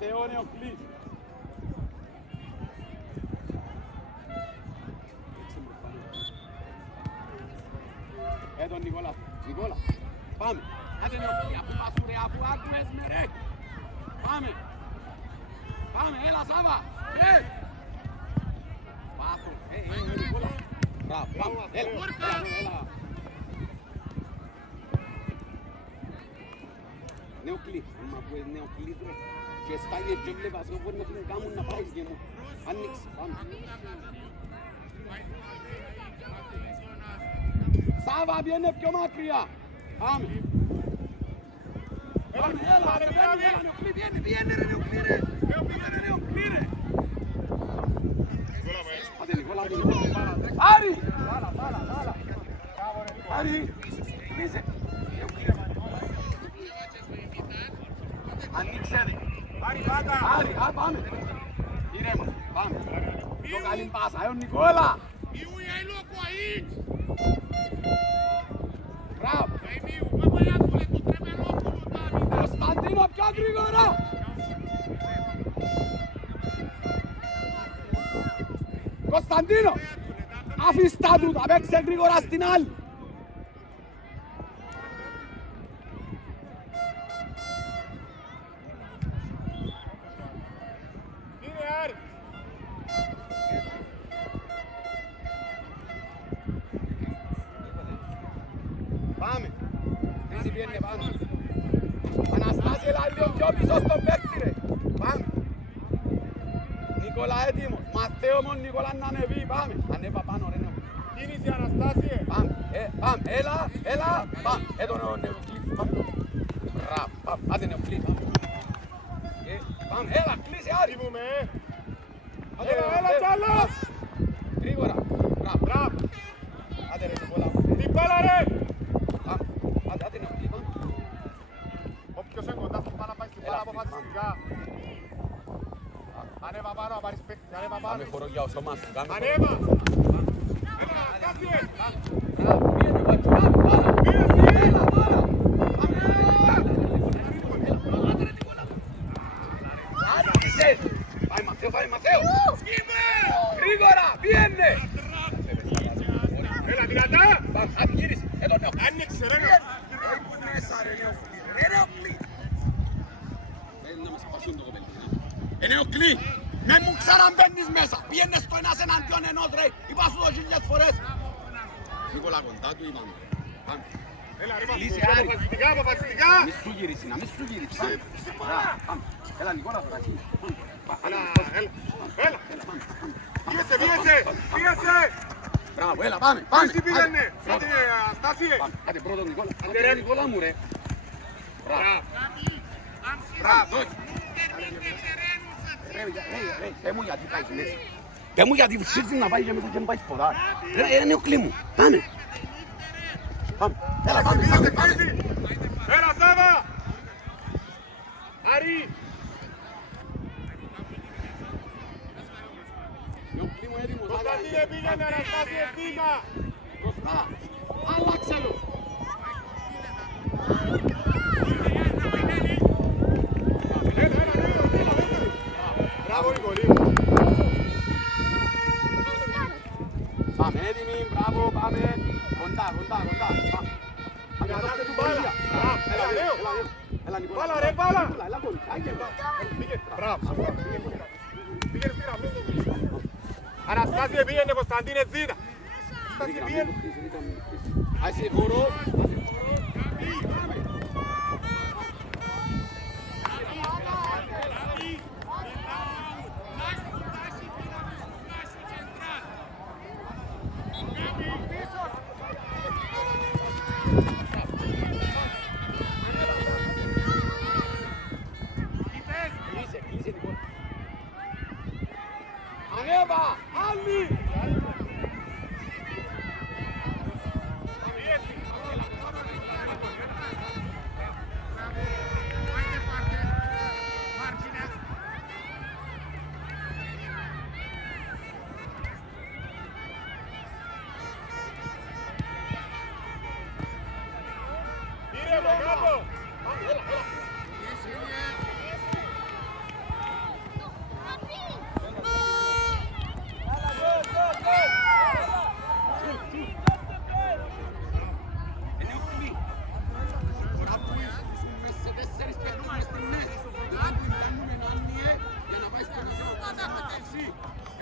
Μαθαίο Νεοκλής. Τον Νικόλα. Νικόλα. Πάμε. Άντε Νεοκλή, αφού πας σου ρε, αφού άκουες με ρε. Πάμε. Πάμε, έλα Σάβα. Πάθο. Νικόλα. Μπράβο, πάμε. Έλα. Νεοκλή. Μα που είναι Νεοκλή ρε. Και στάγει και βλέπας, εγώ μπορεί να την κάνουν να πάεις και μου. Άνοιξε, πάμε. Σάβα, πιένε πιο μακριά. Πάμε. Πάμε, έλα, Νεοκλή, πιένε ρε Νεοκλή ρε. Πιένε Νεοκλή ρε. Άντε Νικόλα, άντε Νικόλα. Άρη! Άρη! Κλείσε. Ανοίξε ρε. Άρη, πάμε. Ηρέμα, πάμε. Το καλή πάσα, ο Νικόλα. Μπράβο. Κωνσταντίνο, πιο γρήγορα. Κωνσταντίνο, αφήστε του, θα παίξε γρήγορα στην άλλη. Πάμε. Εσύ πιένε πάνω. Αναστάση έλα λίγο πιο πίσω στον παίκτη ρε. Πάμε. Νικόλα έτοιμος. Μαθαίο μόνο Νικόλα να ανεβεί. Πάμε. Ανέβα πάνω ρε. Κίνηση Αναστάση. Πάμε. Έλα. Πάμε. Εδώ είναι ο Νεοκλής. Πάμε. Μπράβο. Πάμε. Άντε Νεοκλής. Πάμε. Έλα. Κλείσε Άρη. Έλα κι άλλος. Γρήγορα. Μπράβο. Άντε ρε Νικόλα. Την μπάλα ρε. Άντε Νεοκλής. Όποιος είναι κοντά στην μπάλα πάει στην μπάλα αποφασιστικά. Ανέβα πάνω, να πάρεις παίκτη. Ανέβα πάνω. Κάμε χώρο για ο σώμας. Ανέβα. Έλα, κάτσε. Πιένε βάτσο. Έλα, πάρα. Πάει Μαθαίο. Γρήγορα, πιένε. Έλα, δυνατά. Άντε γύρισε. Εδώ Νεοκλής. Άνοιξε ρε. Νεοκλή, με μου ξαναμπαίνεις μέσα. Πιένες το ένας εναντίον ενός ρε. Είπα σου το χίλιες φορές. Νικόλα κοντά του είπαμε. Πάμε. Έλα ρε, Λύσε, Άρη. αποφασιστικά. Μη σου γυρίσει, να μη σου γυρίσει. Πάμε. Έλα Νικόλα τώρα εκεί. Έλα. Πίεσε. Μπράβο, έλα πάμε. Εσύ πήγαινε. Άντε Αναστάση. Άντε πρώτο Νικόλα. Άντε ρε Νικόλα μου ρε. Μπράβο. Πες μου γιατί πάεις μέσα. Πες μου γιατί ψήσεις να πάει και μετά και να πάεις ποτά. Ρε Νεοκλή μου. Πάμε. Έλα πάμε. Έλα Σάβα. Άρη. Νεοκλή μου έτοιμος. Κωνσταντίνε πήγαινε Αναστάση ευθύκα. Μπροστά. Άλλαξε το. Μπράβο Νικολίου. Πάμε έτοιμοι, μπράβο, πάμε. Κοντά. Κρατάτε του μπάλα. Έλα Νέο. Έλα Νικόλα. Μπάλα ρε, μπάλα. Έλα κοντά. Μπράβο. Πήγαινε στη γραμμή. Αναστάση πήγαινε Κωνσταντίνε ζήτα. Αναστάση πήγαινε. Άσυ χώρο. Ανέβα, άλλη!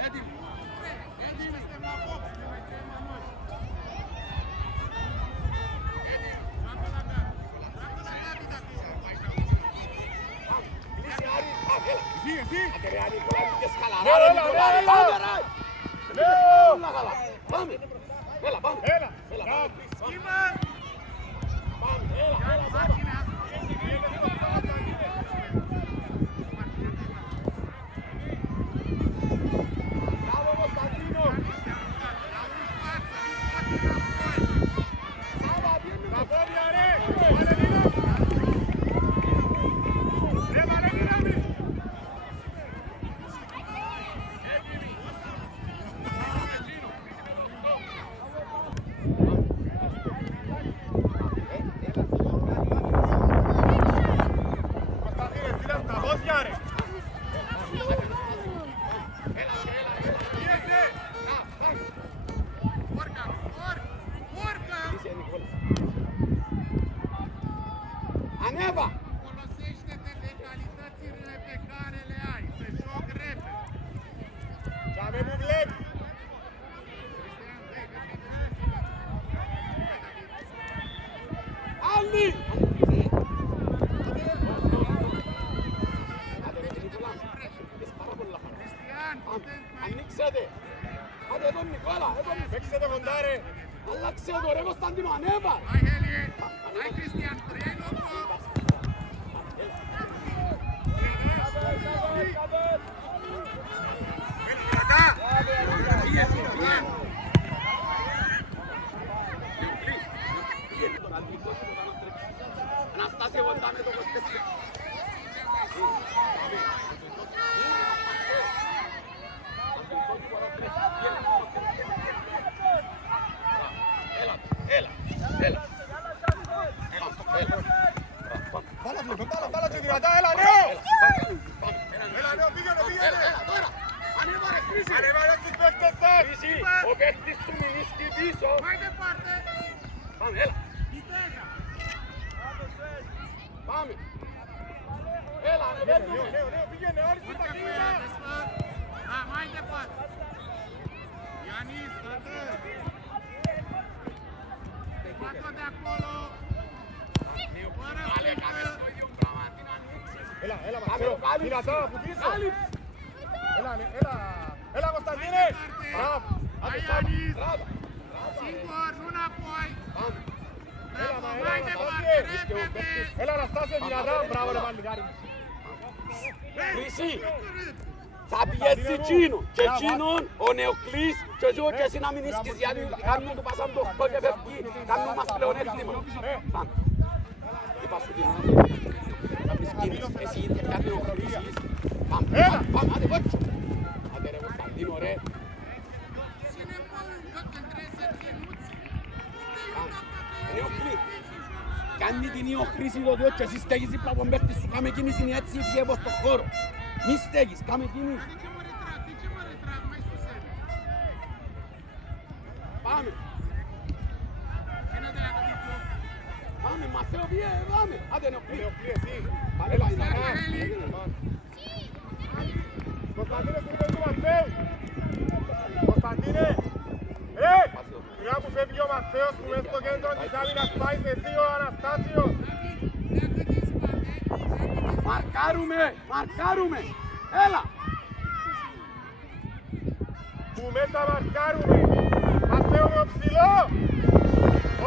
Έτοιμοι. Έτοιμοι. Άντε ρε Νικόλα, μην και σκαλαρά ρε Νικόλα, πάμε ρε! Όλα καλά, πάμε! Έλα, πάμε! Έλα, πάμε! Πάμε, έλα, Σάβα! Μπράβο Κωνσταντίνο! Σάβα, πιένει τα πόδια ρε! Βάλε δύναμη! Ρε βάλε δύναμη! Ανέβα! Folosește-te de calitățile pe care le ai, pe joc repede. Și avem un gleb. Andy! Cristian, Ανοίξετε! Άντε τον Νικόλα, Παίξτε το κοντάρε. αλλάξε το ρε Κωνσταντίνο, ανέβα! hai Helie, hai Cristian, trei locuri. Αναστάσιο, βοντάμε το 24. Έλα. Μπάλα και δυνατά, έλα νέο! Έλα νέο, πήγαινε! Έλα τώρα. Ανέβα ρε Χρήση. Ανέβαλε τους παίκτες σας! Ο παίκτης του Μινίσκι πίσω. Mai departe, Πάμε, έλα. viteza. Πάμε. Έλα ρε παίρνουμε. Νέο, πήγαινε, άριστη Urcă τα cu χίλια! ea, desfăt. Da, mai departe. Ianis, atât. Scoate-o de acolo. Fără Καλέ, frică. κάμε στο ίδιο πράγμα. Την ανοίξεις. Έλα, Πάμε, Μαρσέο, κάλυψη. δυνατά, από πίσω! Κάλυψη. Έλα, Κωνσταντίνε! Μπράβο! Hai, Ianis. Μπράβο. Singur, nu înapoi. Πάμε. Bravo, έλα, mai έλα, departe, Anastasiu. repede. Έλα, Αναστάσιο, δυνατά! Μπράβο, ρε παλικάρι! Χρυσή. Θα πιέσει εκείνο και εκείνον ο Νεοκλής και εγώ και εσύ να μην ίσκεις γιατί κάνουν του πάσαν το 8 και φεύγει, κάνουν μας πλεονέκτημα. Πάμε. Είπα σου την ώρα. Θα πεις κίνησες εσύ είτε κάτι ο Χρυσής. Πάμε, άντε κότσο. Άντε ρε Κωνσταντίνο ρε. Ține mă încă când trebuie să ținuți. Νεοκλή. Κάνει την ο Χρήση το διότι εσύ στέγεις δίπλα από τον παίκτη σου. Κάμε κίνηση έτσι φύγε από στον χώρο. Μη στέγεις, κάμε κίνηση. De ce mă retrag? Mai susțin. Πάμε. Ține de ea, Gădițu. Πάμε, Μαθαίο βγήκε, πάμε. Άντε Νεοκλή. Νεοκλή, εσύ! Έλα, Έλα, Κωνσταντίνε, στην είπε του Μαθαίου! Κωνσταντίνε! Μια που φεύγει ο Μαθαίος που μέσα στο κέντρο της άμυνας πάει σε εσύ ο Αναστάσιος! Pleacă din spate. Μαρκάρουμε. Έλα. Που μέσα μαρκάρουμε! Μαθαίο με ψηλό!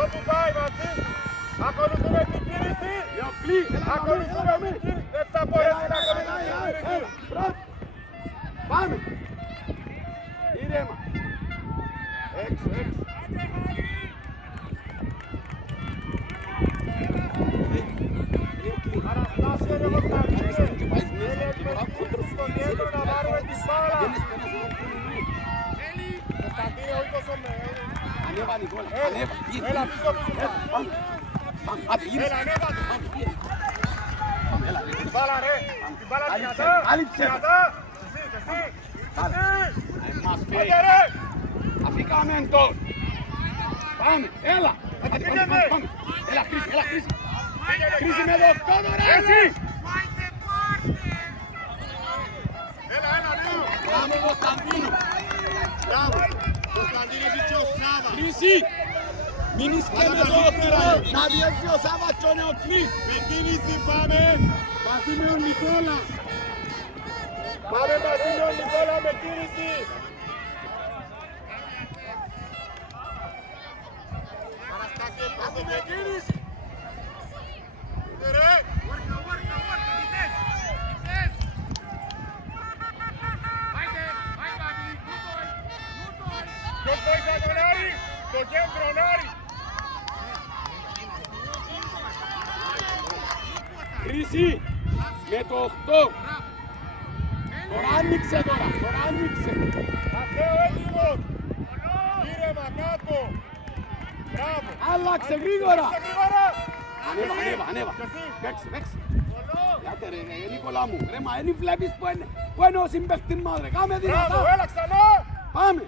Όπου πάει μαζί! Ακολουθούμε την κίνηση! Νεοκλή, έλα Ακολουθούμε την κίνηση! Δεν θα μπορέσει να ακολουθήσει την κίνηση! Πάμε. Ήρεμα. Έξω. Αναστάσιο ρε Κωνσταντίνε! Στο κέντρο να πάρουμε την μπάλα! Κωνσταντίνε, όχι τόσο με... Ανέβα Νικόλα, ανέβα. Έλα πίσω πίσω! Πάμε. Άντε, γύρισε. Έλα, ανέβα! Πάμε, έλα. Την μπάλα ρε! Την μπάλα Κάλυψε, δυνατά! κάλυψε. Δυνατά! Εσύ! Μας Άντε φέρει. ρε! Αφήκαμε τον. Πάμε, έλα. Άντε, πάμε. Έλα, Χρήση. Χρήση με το κόδο ρε εσύ. Mai departe. Έλα, νέο! Πάμε Κωνσταντίνο. Χρυσή. Μην ισκέμε το όθρο. Να διεύσει ο Σάββας και ο Νεοκλής. Με κίνηση πάμε. Μαζί με τον Νικόλα. Πάμε μαζί με τον Νικόλα με κίνηση. Αναστάσιο, πάμε με κίνηση. Ρε. Ποιος βοηθά τον Άρη, το κέντρο Άρη. Χρυσή. Με το 8. Τώρα άνοιξε τώρα. Ματέο έτοιμος. Γύρεμα κάτω. Μπράβο. Άλλαξε γρήγορα. Σε γρήγορα. Ανέβα. Και εσύ. Παίξε. Άτε ρε Νικόλα μου. Ρε μα δεν βλέπεις που είναι ο συμπαίκτης μας ρε. Κάμε δυνατά. Μπράβο, έλα ξανά. Πάμε.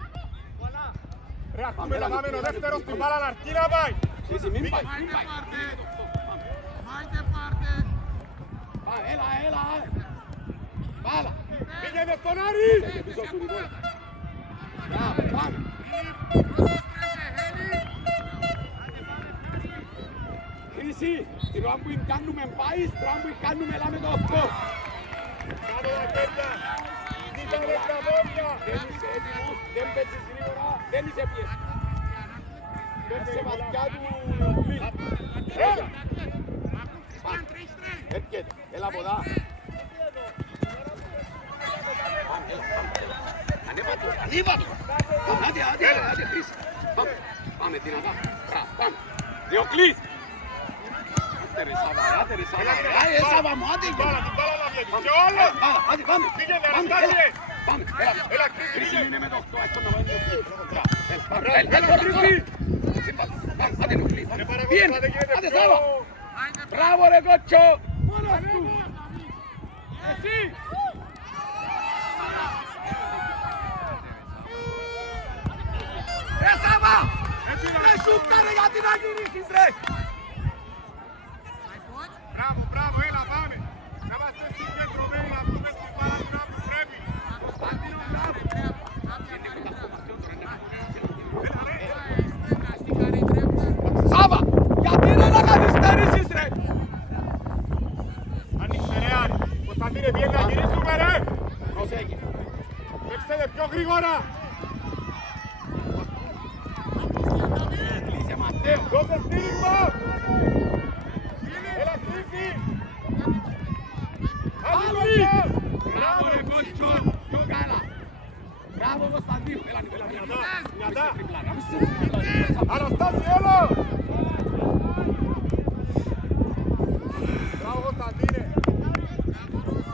Ρε ακούμε να πάμε ο δεύτερος στην μπάλα να αρκεί να πάει. Χρυσή μην πάει. Πάμε, έλα. Πάλα. Πήγαινε στον Άρη. Πίσω σου Νικόλα. Μπράβο, πάμε. Χρυσή, την ώρα που κάνουμε πάει, την ώρα που κάνουμε έλα με το 8. Κάνε τα χέρια. Ζήταμε στα πόδια. Δεν είσαι έτοιμος, δεν παίζεις γρήγορα, δεν είσαι πιέσαι. Είσαι βαθιά του Νεοκλή. Έρχεται, έλα από εδώ. Ανέβα του. Άντε, Χρύση. Πάμε δυνατά. Πάμε. Νεοκλής. Άντε ρε Σάβα. Σάβα μου, άντε. Την μπάλα να βλέπεις. Και όλος. Άντε, πάμε. Πήγαινε, Αναστάσιε. Πάμε, Έλα, Χρύση Χρύση. είναι με το 8. Άστο να βάλει Νεοκλή. Έλα, Χρύση. Άντε, Νεοκλή. Πήγαινε. Άντε, Σάβα. Μπράβο ρε κότσο. Μόνος του. Εσύ. Ρε Σάβα! Ρε σούτα ρε γιατί να γυρίσεις ρε! Μπράβο, έλα πάμε. Να είμαστε συγκεντρωμένοι να πούμε στην μπάλα την ώρα που πρέπει. Σάβα! Γιατί ρε να καθυστερήσεις ρε! Ανοίξε ρε Άρη. Κωνσταντίνε βγαίνει να γυρίσουμε ρε. Προσέχει. Παίξτε πιο γρήγορα. Κλείσε Ματέο. Δώσε στήριγμα. Έλα Χρύση. Άλλη! Μπράβο ρε κότσο! Πιο καλά! Μπράβο Κωνσταντίνο! Έλα Νικόλα! Δυνατά. Να μην σε τριπλά! Αναστάση έλα. Μπράβο Κωνσταντίνε.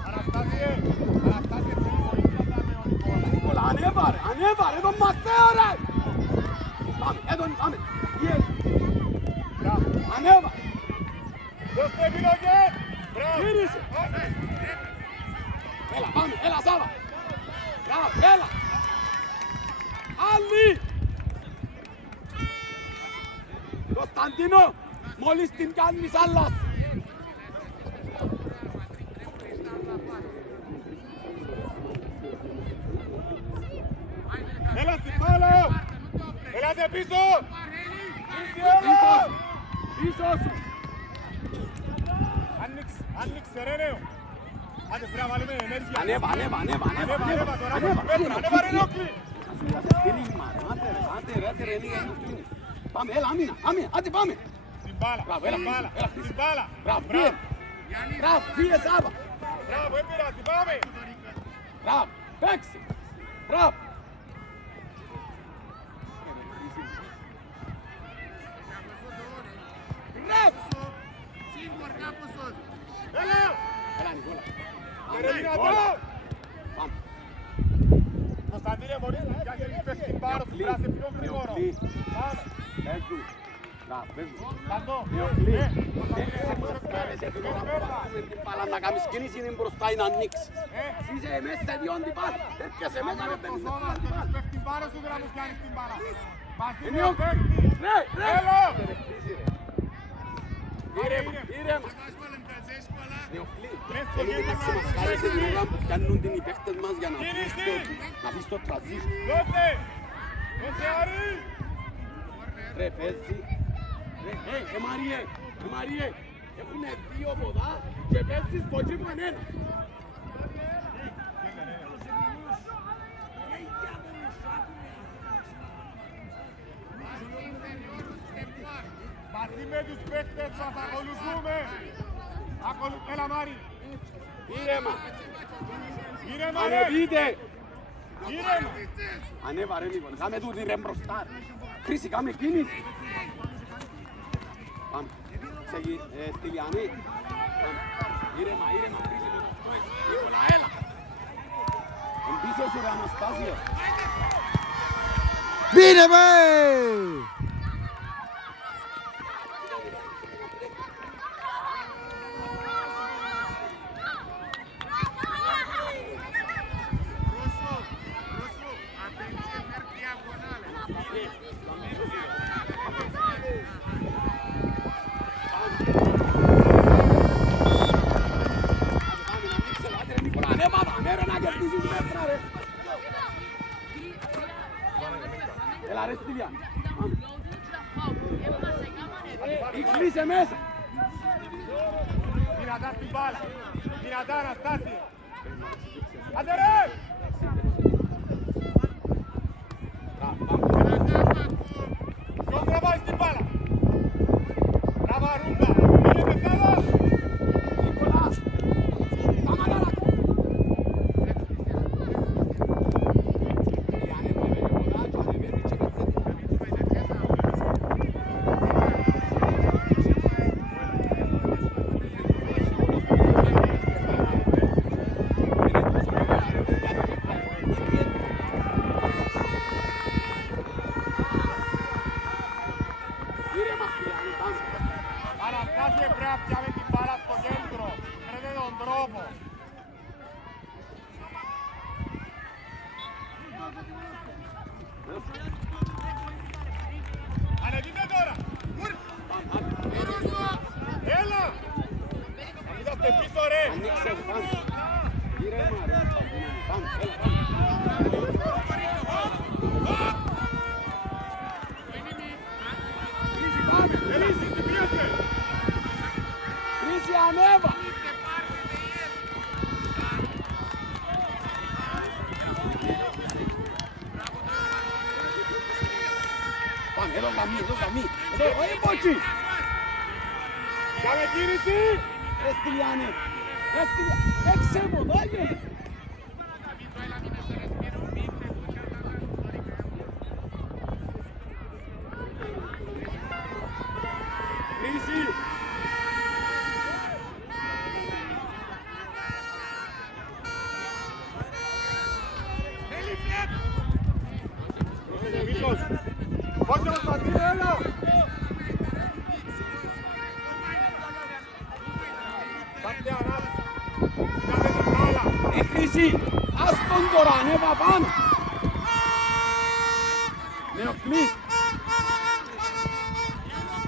Αναστάσιε. Αναστάσιε θέλει βοήθεια με ο Νικόλα. Νικόλα ανέβαρε τον Ματέο ρε! Πάμε! Μπράβο. Ανέβα! Δώστε επιλογές. Μπράβο. Γύρισε! Έλα Σάβα! Μπράβο, έλα! Άλλη! Κωνσταντίνο, μόλις την κάνεις άλλας! Έλα στην μπάλα. Έλατε πίσω. Χρύση έλα. Πίσω σου! Άνοιξε ρε νέο. Άντε πρέπει να βάλουμε ενέργεια. Ανέβα Ανέβα τώρα. Ανέβα ρε Νόκλη. Πάμε, έλα, άμυνα, άντε πάμε! Στην μπάλα. Στην μπάλα. Μπράβο, πήγαινε! Μπράβο, φύγε Σάβα! Μπράβο, επειράζει, πάμε. Μπράβο, παίξε! Μπράβο! Μπράβο! Έλα. Έλα Νικόλα! Ρε δυνατό. Πάμε! Κωνσταντίνε μπορείς να πες την πάρο σου, πρέπει να είσαι πιο γρήγορο. Πάμε. Παίζουν! Μπράβο, παίζουν! Καντώ. Νεοκλή! Κωνσταντίνε, μπορείς την μπάλα να κάνεις κίνηση είναι μπροστά ή να ανοίξεις. Είσαι μέσα σε δύο αντιπάλ. Έρχεσαι μέσα με παίρνεις σε δύο αντιπάλ. Πες την πάρο σου και να μου κάνεις την μπάλα. Μαζί με Είναι ο ο... παίκτης. Ρε! Έλα. Ήρεμα! Νεοκλή! Μες στο Θέλουμε να κέντρο σε μας άρεσε την ώρα που κάνουν οι παίκτες μας για να αφήσεις το transition. Δώσε. Δώσε Άρη. Ρε παίζει. Μαριέ, έχουνε δύο ποδά και παίζεις το κύπο εν ένα. Μαζί με τους παίκτες σας ακολουθούμε. Έλα Μάρι. Ήρεμα. Ήρεμα ρε. Ανεβείτε. Ήρεμα. Ανέβα ρε λοιπόν. Κάμε τούτη ρε μπροστά. Χρήση, κάμε κίνηση. Πάμε. Στυλιανή. Ήρεμα. Χρήση με το αυτό. Νίκολα, έλα. Εμπίσω σου ρε Αναστάσιο. Μπίνε με! Atenție, merg diagonale. Νίκολα, ανέβα, ανέβα να κερδίσεις μέτρα ρε. Έλα ρε Στυλιαν. Κλείσε μέσα. Δυνατά στην μπάλα. Δυνατά Αναστάσιο. Άντε ρε. Ποιος τραβάει στην μπάλα. Μπράβο Ρούμπα. Είναι πεθάλος. Νίκολα. Πάμε καλά. Αναστάσιο πρέπει να πιάμε την μπάλα στο κέντρο. Βρείτε τον τρόπο. Ανεβείτε τώρα. Έλα. Είσαστε πίσω ρε. Ανοίξε, πάμε. Ήρεμα ρε. Πάμε, έλα. Χρήση, πάμε. Έλα, συστημίωσε. Χρήση, ανέβα. Πάμε, εδώ γαμί. Εδώ, όχι πότσι. Κάμε κίνηση. Ρε Στυλιάνε. Έξε ποδάγιο. Χρήση. Μίσος. Πόσε Κωνσταντίνο, έλα. Πάτε ανάπτυξη. Κάμε την μπάλα. Χρήση. Ας τον τώρα, ανέβα πάνω. Νεοκλής.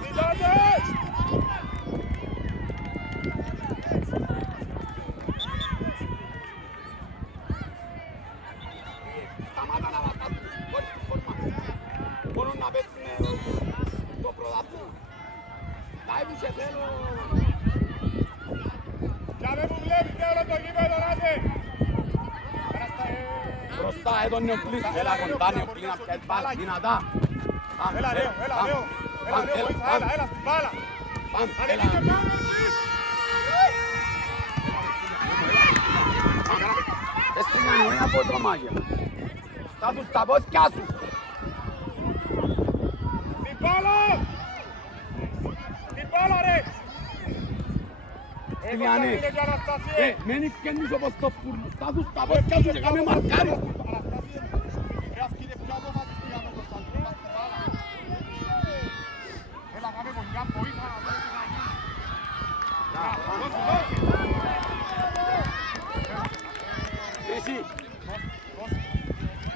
Κοιτάτε. Σταμάτα να βαστάς. Χωρίς τη φόρμα. Μπορούν να παίξουν το πρωτάθλημα. Τα έπισε θέλω. Για με που βλέπετε όλο το γήπεδο, άντε. Μπροστά εδώ Νεοκλής. Έλα κοντά Νεοκλής να πιάσεις μπάλα. Δυνατά. Έλα Νέο, έλα Νέο. Έλα Νέο, βοήθα, έλα στην μπάλα. Πάμε, Ανεβείτε έλα. πάνω εσείς. Έστειλαν ωραία από το μάγια. Θα τους τα πόθηκια σου. Την μπάλα. Την μπάλα ρε. Στυλιανέ. Κωνσταντίνε και Αναστασία. Μένεις και εμείς όπως το φούρνο. Θα τους τα πόθηκια σου και κάμε μαρκάρι. Αναστασία. Ρε αυκείτε πιο αποφασιστεί για τον Κωνσταντίνο μας την μπάλα. Έλα κάμε κονιά βοήθα να δω τι θα γίνει. Δώσε, δώσε. Εσύ.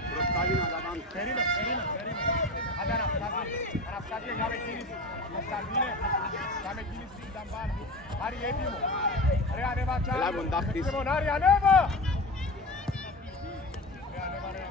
Μπροστά δυνατά πάμε. Περίμενε. Άντε Αναστάσιο, κάμε κίνηση. Κωνσταντίνε, κάμε κίνηση στην ταμπάνα. Άρη έτοιμο. Ρε ανέβα τσάλι. Έλα κοντά χτίσει. Άρη ανέβα. Ρε ανέβα ρε.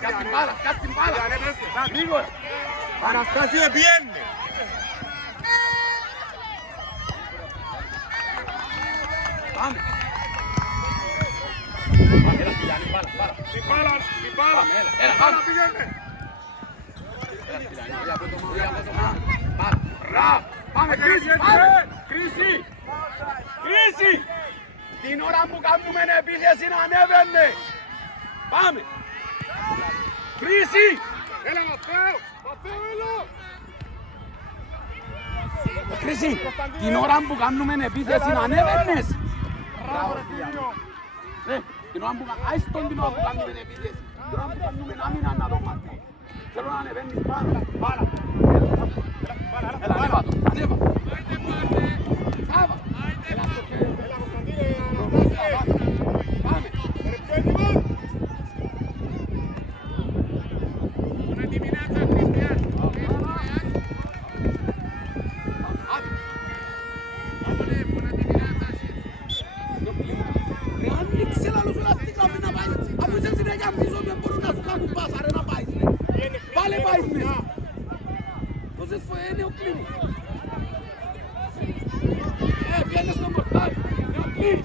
Κάτ την μπάλα. Γρήγορα. Αναστάσιο πιένε. Πάμε. Έλα Στυλιανή, μπάλα. Την μπάλα. Έλα, πάμε. Πήγαινε. Πάμε, κρίση, πάμε! Κρίση! Την ώρα που κάνουμε επίθεση να ανέβαινε! Πάμε! Κρίση! Έλα Μαθαίο, έλα. Κρίση! Την ώρα που κάνουμε επίθεση να ανέβαινες! Μπράβο ρε Τίμιο. Την ώρα που κάνουμε επίθεση! Την ώρα που κάνουμε άμυνα να το μάθει! Θέλω να ανεβαίνεις πάνω! Έλα, ανέβα το! Ανέβα! Σάβα! Έλα στο χέρι! Έλα Κωνσταντίνε, Αναστάσιο. Πάμε! Ρε πιο έτοιμος. Bună dimineața, Cristian! Aole, bună dimineața și... Ρε άνοιξε λαλό σου λαστή γραμμή να πάεις! Αφού είσαι συνέχεια πίσω δεν μπορούν να σου κάνουν πάσα ρε να πάεις! Πάλε πάεις μέσα! Τόσες φορές είναι ο κλίνης! Βγαίνε στον πορτάρι! Νεοκλής!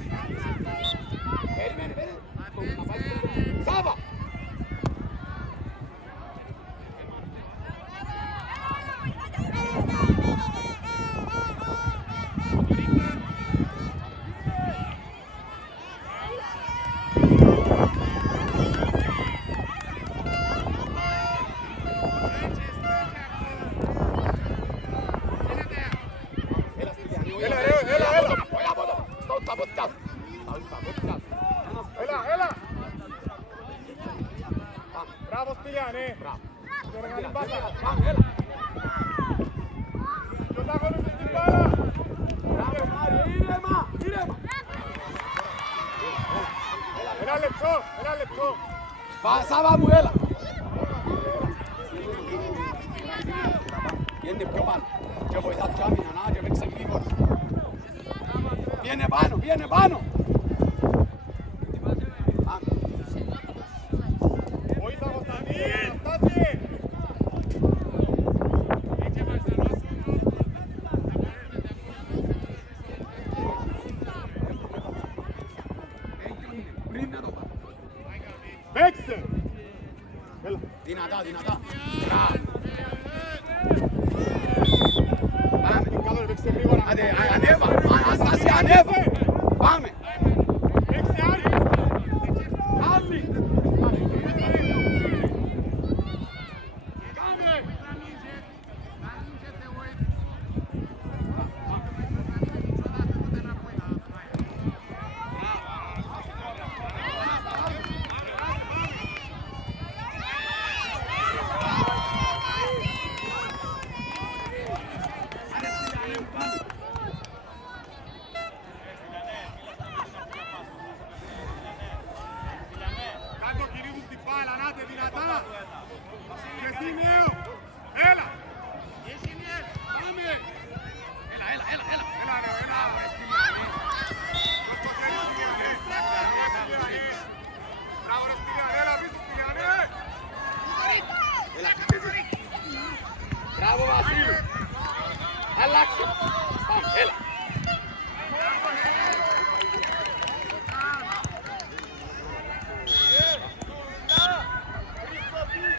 Περιμένε! Σάβα! Έλα. Μπράβο Στυλιανέ. Τώρα να την πάσα. Ποιος αγωνίζεις την μπάλα. Ήρεμα! Ένα λεπτό. Σάβα μου, έλα! Βγαίνε πιο πάνω και βοηθά το άμυνα να και παίξε γρήγορα. Βγαίνε πάνω! Βοήθα Κωνσταντίνε, Αναστάσιε. Παίξε. Έλα. Δυνατά! Καλό ρε, παίξε γρήγορα. Ανέβα! Αναστάσια, ανέβα! Πάμε! Παίξε Άρη. Άλλη! Κάτω κυρίου την μπάλα, νάτε δυνατά. Και εσύ νέο. Έλα. Πάμε. Έλα! Έλα ρε, έλα. Μπράβο ρε Στυλιανέ, έλα πίσω Στυλιανέ. Μπράβο Βασίλη! Αλλάξε! Πάμε, έλα!